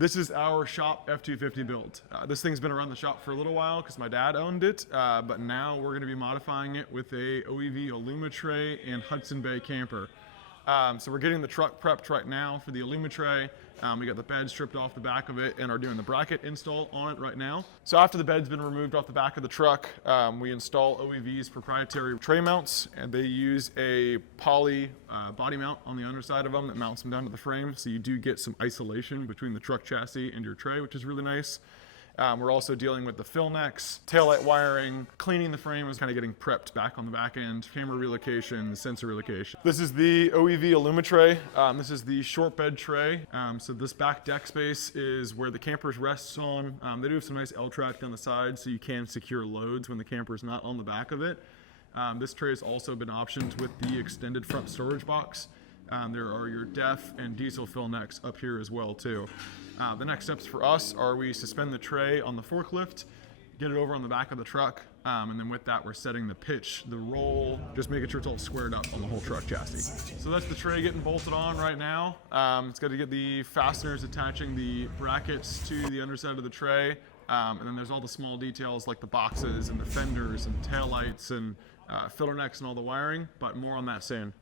This is our shop F-250 build. This thing's been around the shop for a little while because my dad owned it, but now we're going to be modifying it with a OEV Aluma Tray and Hudson Bay camper. So we're getting the truck prepped right now for the Aluma Tray. We got the bed stripped off the back of it and are doing the bracket install on it right now. So after the bed's been removed off the back of the truck, we install OEV's proprietary tray mounts, and they use a poly body mount on the underside of them that mounts them down to the frame. So you do get some isolation between the truck chassis and your tray, which is really nice. We're also dealing with the fill necks, taillight wiring, cleaning the frame is kind of getting prepped back on the back end, camera relocation, sensor relocation. This is the OEV Aluma Tray. This is the short bed tray. So this back deck space is where the campers rests on. They do have some nice L-track down the side so you can secure loads when the camper's not on the back of it. This tray has also been optioned with the extended front storage box. There are your DEF and diesel fill necks up here as well too. The next steps for us are we suspend the tray on the forklift, get it over on the back of the truck, and then with that we're setting the pitch, the roll, just making sure it's all squared up on the whole truck chassis. So that's the tray getting bolted on right now. It's got to get the fasteners attaching the brackets to the underside of the tray, and then there's all the small details like the boxes and the fenders and taillights and filter necks and all the wiring, but more on that soon.